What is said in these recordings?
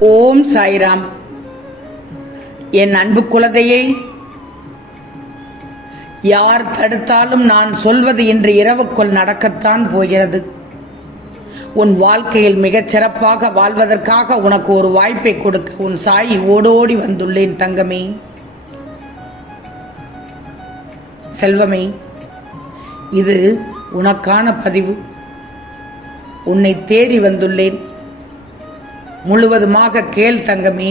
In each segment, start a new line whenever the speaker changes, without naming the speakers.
ஓம் சாய்ராம். என் அன்பு குழந்தையே யார் தடுத்தாலும் நான் சொல்வது இன்று இரவுக்குள் நடக்கத்தான் போகிறது. உன் வாழ்க்கையில் மிகச் சிறப்பாக வாழ்வதற்காக உனக்கு ஒரு வாய்ப்பை கொடுக்க உன் சாயி ஓடோடி வந்துள்ளேன் தங்கமே. செல்வமே இது உனக்கான பதிவு. உன்னை தேடி வந்துள்ளேன். முழுவதுமாக கேள் தங்கமே.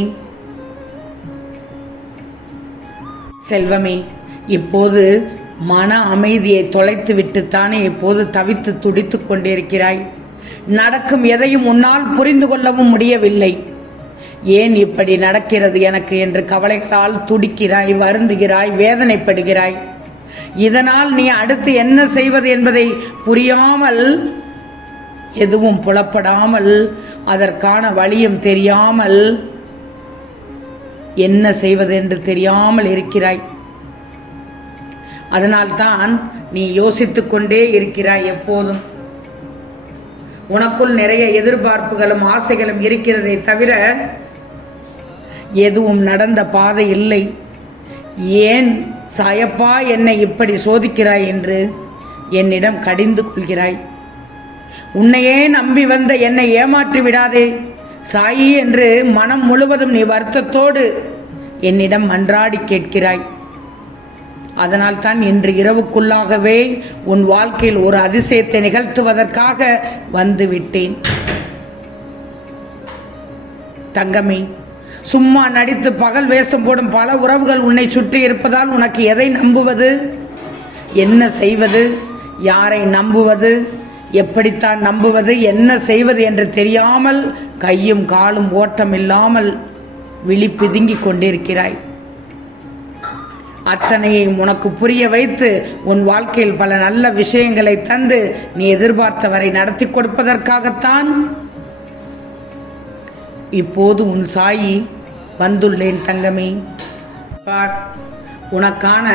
செல்வமே இப்போது மன அமைதியை தொலைத்து விட்டுத்தானே இப்போது தவித்து துடித்து கொண்டிருக்கிறாய். நடக்கும் எதையும் உன்னால் புரிந்து கொள்ளவும் முடியவில்லை. ஏன் இப்படி நடக்கிறது எனக்கு என்று கவலைகளால் துடிக்கிறாய் வருந்துகிறாய் வேதனைப்படுகிறாய். இதனால் நீ அடுத்து என்ன செய்வது என்பதை புரியாமல் எதுவும் புலப்படாமல் அதற்கான வழியும் தெரியாமல் என்ன செய்வதென்று தெரியாமல் இருக்கிறாய். அதனால்தான் நீ யோசித்துக் கொண்டே இருக்கிறாய் எப்போதும். உனக்குள் நிறைய எதிர்பார்ப்புகளும் ஆசைகளும் இருக்கிறதே தவிர எதுவும் நடந்த பாதை இல்லை. ஏன் சாயப்பா என்னை இப்படி சோதிக்கிறாய் என்று என்னிடம் கடிந்து கொள்கிறாய். உன்னையே நம்பி வந்த என்னை ஏமாற்றி விடாதே. சாயி என்று மனம் முழுவதும் நீ வருத்தத்தோடு என்னிடம் மன்றாடி கேட்கிறாய். அதனால் தான் இன்று இரவுக்குள்ளாகவே உன் வாழ்க்கையில் ஒரு அதிசயத்தை நிகழ்த்துவதற்காக வந்துவிட்டேன். தங்கமே சும்மா நடித்து பகல் வேஷம் போடும் பல உறவுகள் உன்னை சுற்றி இருப்பதால் உனக்கு எதை நம்புவது? என்ன செய்வது? யாரை நம்புவது? எப்படித்தான் நம்புவது என்ன செய்வது என்று தெரியாமல் கையும் காலும் ஓட்டம் இல்லாமல் விழி பிதுங்கிக் கொண்டிருக்கிறாய். அத்தனையும் உனக்கு புரிய வைத்து உன் வாழ்க்கையில் பல நல்ல விஷயங்களை தந்து நீ எதிர்பார்த்தவரை நடத்தி கொடுப்பதற்காகத்தான் இப்போது உன் சாயி வந்துள்ளேன் தங்கமே. பார் உனக்கான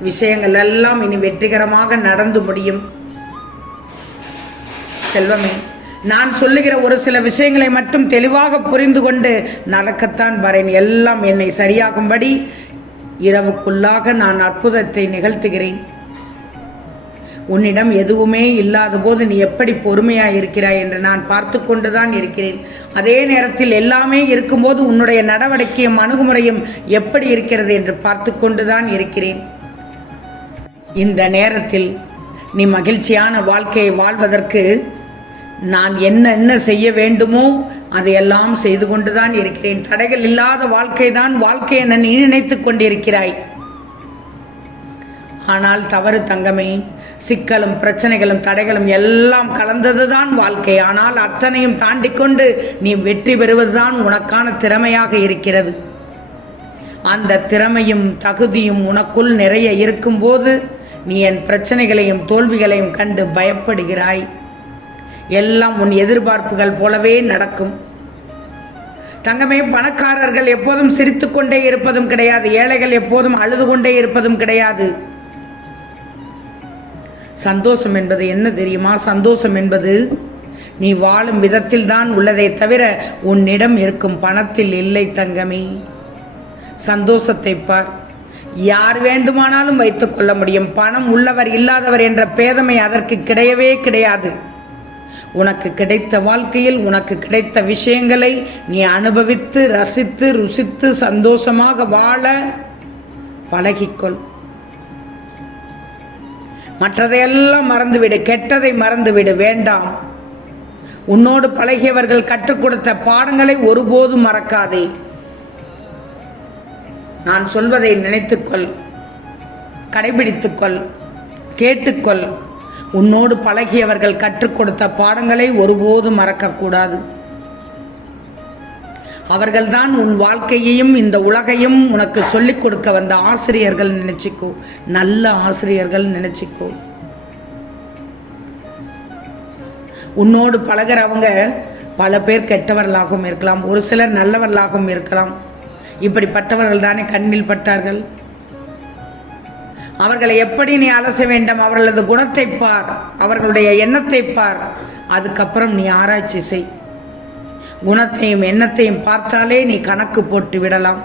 விஷயங்கள் எல்லாம் இனி வெற்றிகரமாக நடந்து முடியும். செல்வமே. நான் சொல்லுகிற ஒரு சில விஷயங்களை மட்டும் தெளிவாக புரிந்து கொண்டு நடக்கத்தான் வரேன். எல்லாம் என்னை சரியாகும்படி இரவுக்குள்ளாக நான் அற்புதத்தை நிகழ்த்துகிறேன். உன்னிடம் எதுவுமே இல்லாத போது நீ எப்படி பொறுமையாக இருக்கிறாய் என்று நான் பார்த்து கொண்டுதான் இருக்கிறேன். அதே நேரத்தில் எல்லாமே இருக்கும்போது உன்னுடைய நடவடிக்கையும் அணுகுமுறையும் எப்படி இருக்கிறது என்று பார்த்து கொண்டுதான் இருக்கிறேன். இந்த நேரத்தில் நீ மகிழ்ச்சியான வாழ்க்கையை வாழ்வதற்கு நான் என்ன என்ன செய்ய வேண்டுமோ அதையெல்லாம் செய்து கொண்டுதான் இருக்கிறேன். தடைகள் இல்லாத வாழ்க்கை தான் வாழ்க்கை என நீ நினைத்துக் கொண்டிருக்கிறாய். ஆனால் தவறு தங்கமே சிக்கலும் பிரச்சனைகளும் தடைகளும் எல்லாம் கலந்ததுதான் வாழ்க்கை. ஆனால் அத்தனையும் தாண்டி கொண்டு நீ வெற்றி பெறுவதுதான் உனக்கான திறமையாக இருக்கிறது. அந்த திறமையும் தகுதியும் உனக்குள் நிறைய இருக்கும்போது நீ என் பிரச்சனைகளையும் தோல்விகளையும் கண்டு பயப்படுகிறாய். எல்லாம் உன் எதிர்பார்ப்புகள் போலவே நடக்கும். தங்கமே பணக்காரர்கள் எப்போதும் சிரித்துக்கொண்டே இருப்பதும் கிடையாது. ஏழைகள் எப்போதும் அழுது கொண்டே இருப்பதும் கிடையாது. சந்தோஷம் என்பது என்ன தெரியுமா? சந்தோஷம் என்பது நீ வாழும் விதத்தில் தான் உள்ளதை தவிர உன்னிடம் இருக்கும் பணத்தில் இல்லை தங்கமே. சந்தோஷத்தை பார். யார் வேண்டுமானாலும் வைத்துக்கொள்ள முடியும். பணம் உள்ளவர் இல்லாதவர் என்ற பேதமை அதற்கு கிடையவே கிடையாது. உனக்கு கிடைத்த வாழ்க்கையில் உனக்கு கிடைத்த விஷயங்களை நீ அனுபவித்து ரசித்து ருசித்து சந்தோஷமாக வாழ பழகிக்கொள். மற்றதையெல்லாம் மறந்துவிடு கெட்டதை மறந்துவிடு வேண்டாம். உன்னோடு பழகியவர்கள் கற்றுக் கொடுத்த பாடங்களை ஒருபோதும் மறக்காதே. நான் சொல்வதை நினைத்துக்கொள் கடைபிடித்துக்கொள் கேட்டுக்கொள். உன்னோடு பழகியவர்கள் கற்றுக் கொடுத்த பாடங்களை ஒருபோதும் மறக்கக்கூடாது. அவர்கள்தான் உன் வாழ்க்கையையும் இந்த உலகையும் உனக்கு சொல்லிக் கொடுக்க வந்த ஆசிரியர்கள் நினைச்சிக்கோ. நல்ல ஆசிரியர்கள் நினைச்சிக்கோ. உன்னோடு பழகிறவங்க பல பேர் கெட்டவர்களாகவும் இருக்கலாம். ஒரு சிலர் நல்லவர்களாகவும் இருக்கலாம். இப்படிப்பட்டவர்கள் தானே கண்ணில் பட்டார்கள். அவர்களை எப்படி நீ அலச வேண்டும்? அவர்களது குணத்தை பார். அவர்களுடைய எண்ணத்தை பார். அதுக்கப்புறம் நீ ஆராய்ச்சி செய். குணத்தையும் எண்ணத்தையும் பார்த்தாலே நீ கணக்கு போட்டு விடலாம்.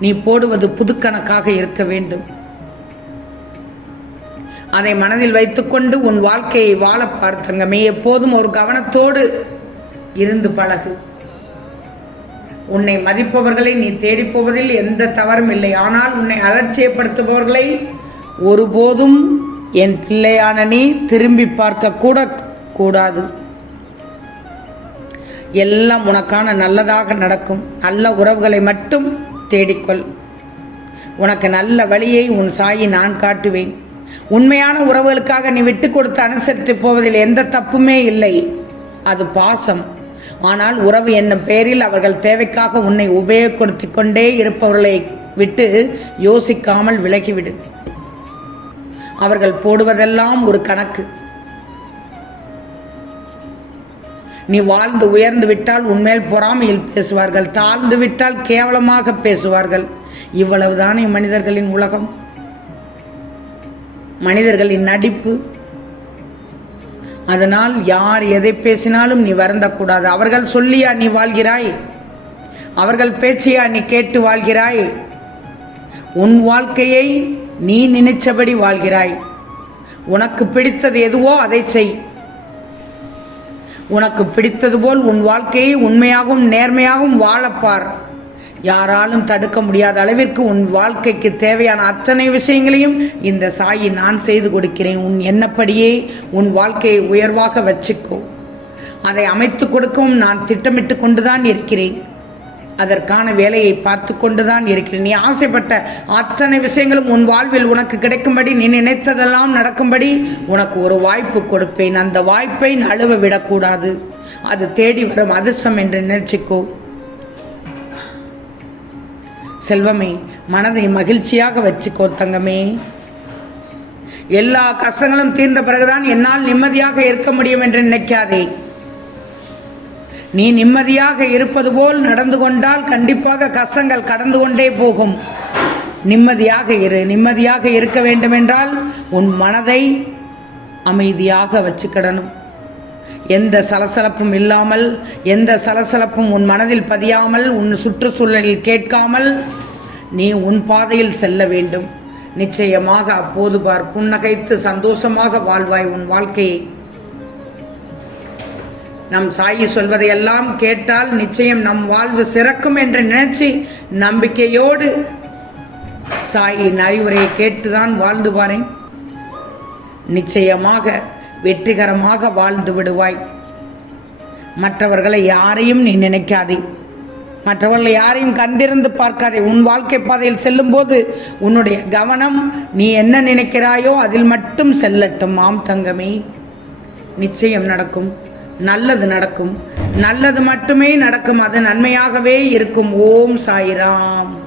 நீ போடுவது புதுக்கணக்காக இருக்க வேண்டும். அதை மனதில் வைத்துக்கொண்டு உன் வாழ்க்கையை வாழ பார்த்தங்கமே எப்போதும் ஒரு கவனத்தோடு இருந்து பழகு. உன்னை மதிப்பவர்களை நீ தேடிப்போவதில் எந்த தவறும் இல்லை. ஆனால் உன்னை அலட்சியப்படுத்துபவர்களை ஒருபோதும் என் பிள்ளையான நீ திரும்பி பார்க்க கூட கூடாது. எல்லாம் உனக்கான நல்லதாக நடக்கும். நல்ல உறவுகளை மட்டும் தேடிக்கொள். உனக்கு நல்ல வழியை உன் சாயி நான் காட்டுவேன். உண்மையான உறவுகளுக்காக நீ விட்டு கொடுத்து அனுசரித்து போவதில் எந்த தப்புமே இல்லை. அது பாசம். ஆனால் உறவு என்னும் பெயரில் அவர்கள் தேவைக்காக உன்னை உபயோகப்படுத்தி கொண்டே இருப்பவர்களை விட்டு யோசிக்காமல் விலகிவிடு. அவர்கள் போடுவதெல்லாம் ஒரு கணக்கு. நீ வாழ்ந்து உயர்ந்து விட்டால் உன்மேல் பொறாமையில் பேசுவார்கள் தாழ்ந்து விட்டால் கேவலமாக பேசுவார்கள். இவ்வளவுதானே மனிதர்களின் உலகம்? மனிதர்களின் நடிப்பு அதனால் யார் எதை பேசினாலும் நீ வருந்தக்கூடாது. அவர்கள் சொல்லியா நீ வாழ்கிறாய்? அவர்கள் பேச்சையா நீ கேட்டு வாழ்கிறாய்? உன் வாழ்க்கையை நீ நினைச்சபடி வாழ்கிறாய். உனக்கு பிடித்தது எதுவோ அதை செய். உனக்கு பிடித்தது போல் உன் வாழ்க்கையை உண்மையாகவும் நேர்மையாகவும் வாழப்பார். யாராலும் தடுக்க முடியாத அளவிற்கு உன் வாழ்க்கைக்கு தேவையான அத்தனை விஷயங்களையும் இந்த சாயி நான் செய்து கொடுக்கிறேன். உன் என்னப்படியே உன் வாழ்க்கையை உயர்வாக வச்சுக்கோ. அதை அமைத்து கொடுக்கவும் நான் திட்டமிட்டு கொண்டுதான் இருக்கிறேன். அதற்கான வேலையை பார்த்து கொண்டுதான் இருக்கிறேன். நீ ஆசைப்பட்ட அத்தனை விஷயங்களும் உன் வாழ்வில் உனக்கு கிடைக்கும்படி நீ நினைத்ததெல்லாம் நடக்கும்படி உனக்கு ஒரு வாய்ப்பு கொடுப்பேன். அந்த வாய்ப்பை நழுவ விடக்கூடாது. அது தேடி வரும் அதிர்ஷ்டம் என்று நினைச்சுக்கோ. செல்வமே மனதை மகிழ்ச்சியாக வச்சுக்கோ தங்கமே. எல்லா கஷ்டங்களும் தீர்ந்த பிறகுதான் என்னால் நிம்மதியாக இருக்க முடியும் என்று நினைக்காதே. நீ நிம்மதியாக இருப்பது போல் நடந்து கொண்டால் கண்டிப்பாக கஷ்டங்கள் கடந்து கொண்டே போகும். நிம்மதியாக இரு நிம்மதியாக இருக்க வேண்டுமென்றால் உன் மனதை அமைதியாக வச்சுக்கிடணும். எந்த சலசலப்பும் இல்லாமல் எந்த சலசலப்பும் உன் மனதில் பதியாமல் உன் சுற்றுச்சூழலில் கேட்காமல் நீ உன் பாதையில் செல்ல வேண்டும். நிச்சயமாக அப்போது பார் புன்னகைத்து சந்தோஷமாக வாழ்வாய் உன் வாழ்க்கையை நம் சாயி சொல்வதையெல்லாம் கேட்டால் நிச்சயம் நம் வாழ்வு சிறக்கும் என்று நினைச்சு நம்பிக்கையோடு சாயின் அறிவுரையை கேட்டுதான் வாழ்ந்து பாரேன் நிச்சயமாக வெற்றிகரமாக வாழ்ந்து விடுவாய். மற்றவர்களை யாரையும் நீ நினைக்காதே. மற்றவர்களை யாரையும் கண்டிருந்து பார்க்காதே. உன் வாழ்க்கை பாதையில் செல்லும்போது உன்னுடைய கவனம் நீ என்ன நினைக்கிறாயோ அதில் மட்டும் செல்லட்டும். ஆம் தங்கமே நிச்சயம் நடக்கும். நல்லது நடக்கும். நல்லது மட்டுமே நடக்கும். அது நன்மையாகவே இருக்கும். ஓம் சாய்ராம்.